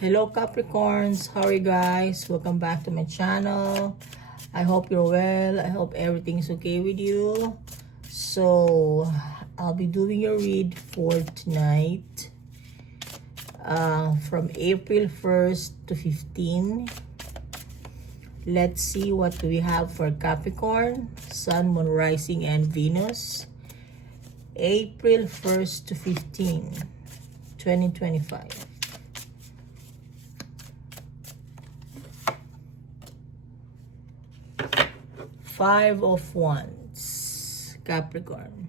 Hello Capricorns, how are you guys? Welcome back to my channel. I hope you're well. I hope everything's okay with you. So I'll be doing your read for tonight, from April 1st to 15. Let's see what we have for Capricorn, Sun, Moon, Rising, and Venus. April 1st to 15, 2025. Five of Wands, Capricorn.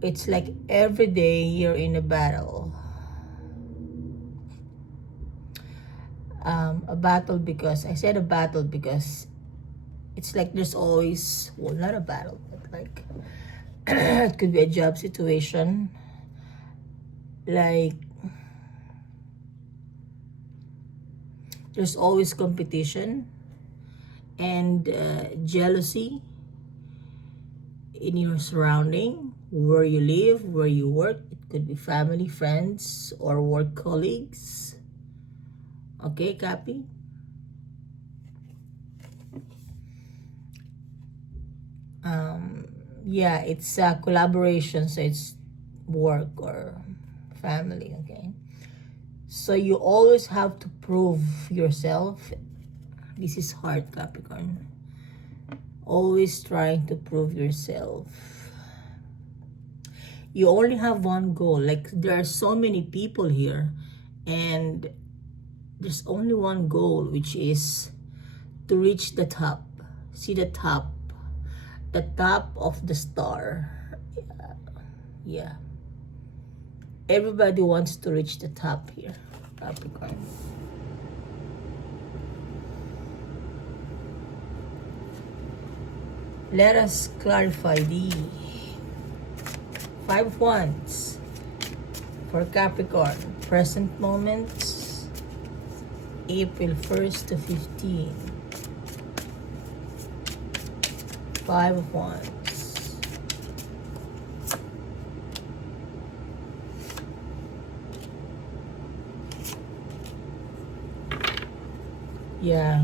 It's like every day you're in a battle. A battle because, I said a battle because it's like there's always, well, not a battle, but like, it could be a job situation. Like, there's always competition and jealousy in your surrounding, where you live, where you work. It could be family, friends, or work colleagues. Okay, Capi? Yeah, it's a collaboration, so it's work or family, okay? So you always have to prove yourself. This is hard, Capricorn. Always trying to prove yourself. You only have one goal. Like, there are so many people here, and there's only one goal, which is to reach the top. See the top of the star. Yeah, everybody wants to reach the top here, Capricorn. Let us clarify the Five of Wands for Capricorn. Present moments, April 1st to 15. Five of Wands. Yeah.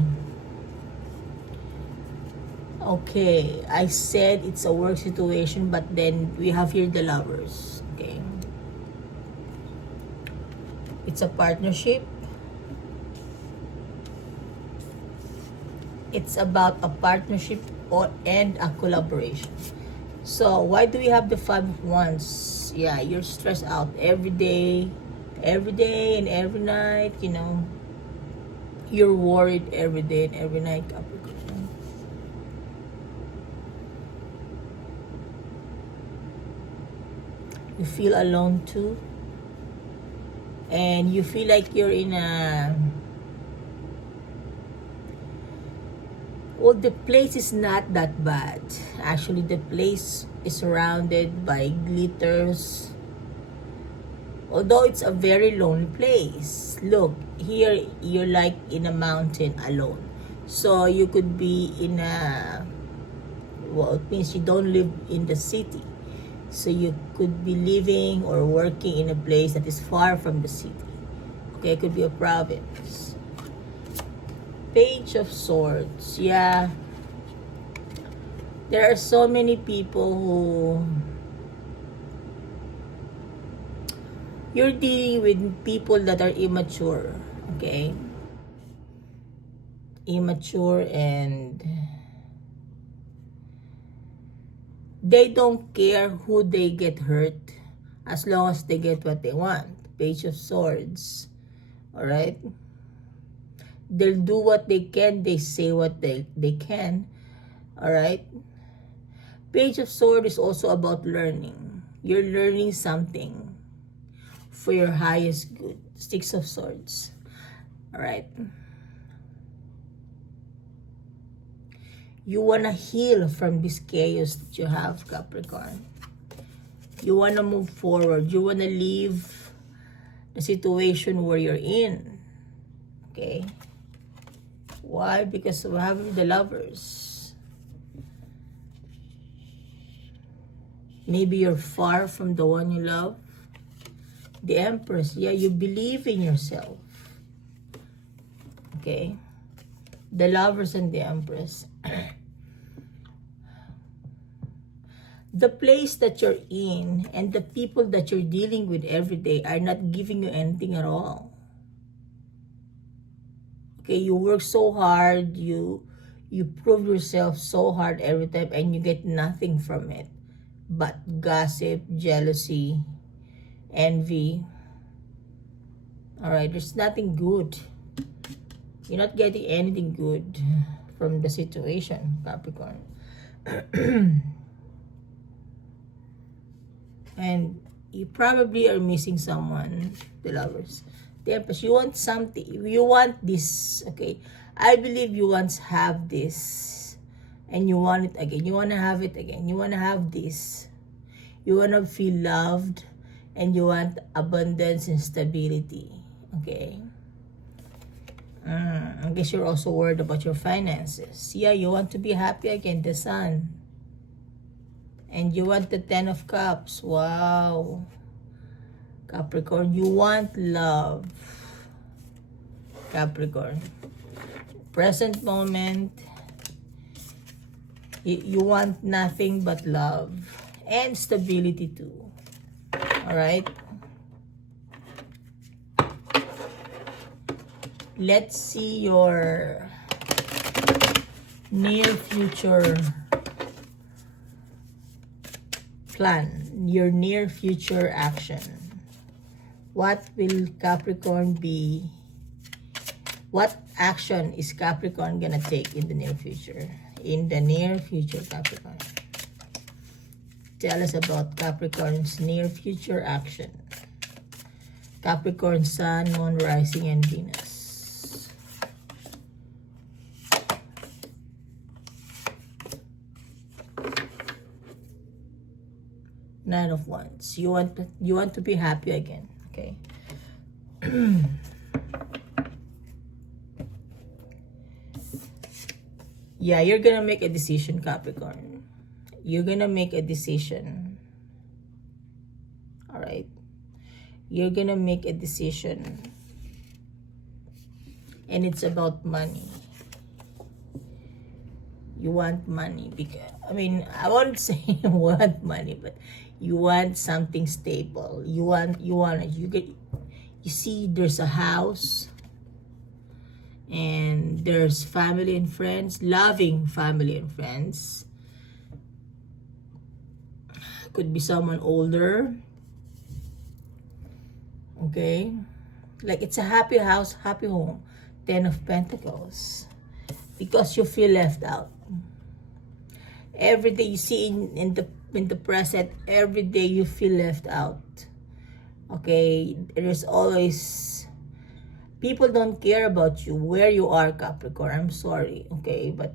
Okay, I said it's a work situation, but then we have here the Lovers. Okay. It's a partnership. It's about a partnership and a collaboration. So why do we have the Five of Wands? Yeah, you're stressed out every day and every night, you know. You're worried every day and every night, Capricorn. You feel alone too. And you feel like you're in a... Well, the place is not that bad. Actually, the place is surrounded by glitters. Although it's a very lonely place. Look, here you're like in a mountain alone. So you could be in a... Well, it means you don't live in the city. So you could be living or working in a place that is far from the city. Okay, it could be a province. Page of Swords. Yeah. There are so many people who... You're dealing with people that are immature. Okay? Immature, and they don't care who they get hurt as long as they get what they want. Page of Swords. Alright? They'll do what they can. They say what they can. Alright? Page of Swords is also about learning. You're learning something for your highest good. Six of Swords. Alright? You want to heal from this chaos that you have, Capricorn. You want to move forward. You want to leave the situation where you're in. Okay? Why? Because we have the Lovers. Maybe you're far from the one you love. The Empress. Yeah, you believe in yourself. Okay. The Lovers and the Empress. The place that you're in and the people that you're dealing with every day are not giving you anything at all. Okay, you work so hard, you prove yourself so hard every time, and you get nothing from it but gossip, jealousy, envy. Alright, there's nothing good. You're not getting anything good from the situation, Capricorn. And you probably are missing someone, the Lovers. The Empress, you want something, you want this, okay? I believe you once have this, and you want it again. You want to have it again. You want to have this. You want to feel loved, and you want abundance and stability, okay? I guess you're also worried about your finances. Yeah, you want to be happy again, the Sun. And you want the 10 of Cups. Wow. Capricorn, you want love. Capricorn. Present moment. You want nothing but love. And stability too. Alright? Let's see your near future plan, your near future action. What will Capricorn be? What action is Capricorn gonna take in the near future? In the near future, Capricorn. Tell us about Capricorn's near future action. Capricorn, Sun, Moon, Rising, and Venus. Nine of Wands. You want to be happy again, okay? Yeah, you're gonna make a decision, Capricorn. You're gonna make a decision. All right. You're gonna make a decision, and it's about money. You want money because I won't say you want money, but you want something stable. You see there's a house, and there's family and friends, loving family and friends. Could be someone older. Okay, like it's a happy house, happy home. 10 of Pentacles, because you feel left out. Every day you see in the present, every day you feel left out. Okay, there's always people don't care about you where you are, Capricorn. I'm sorry, okay, but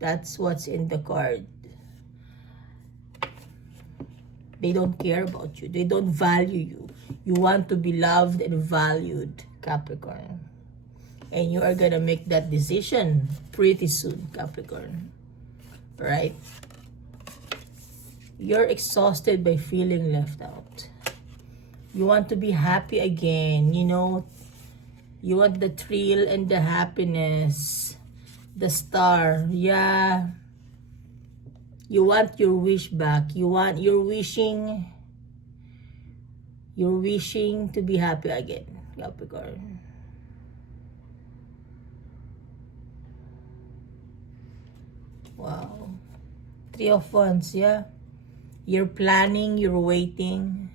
that's what's in the card. They don't care about you. They don't value you. You want to be loved and valued, Capricorn. And you are gonna make that decision pretty soon, Capricorn. Right? You're exhausted by feeling left out. You want to be happy again. You want the thrill and the happiness. The star. Yeah. You want your wish back. You're wishing to be happy again, Capricorn. Wow. 3 of Wands, yeah. You're planning, you're waiting.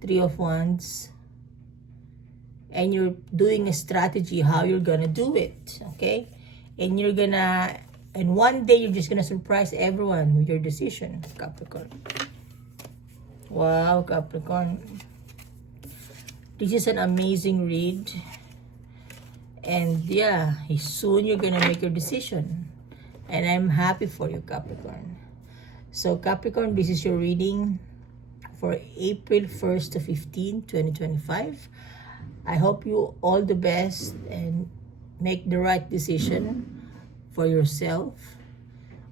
3 of Wands. And you're doing a strategy how you're gonna do it, okay? And one day you're just gonna surprise everyone with your decision, Capricorn. Wow, Capricorn. This is an amazing read. And yeah, soon you're gonna make your decision. And I'm happy for you, Capricorn. So Capricorn, this is your reading for April 1st to 15, 2025. I hope you all the best, and make the right decision for yourself.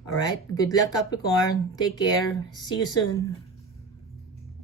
All right, good luck, Capricorn. Take care. See you soon.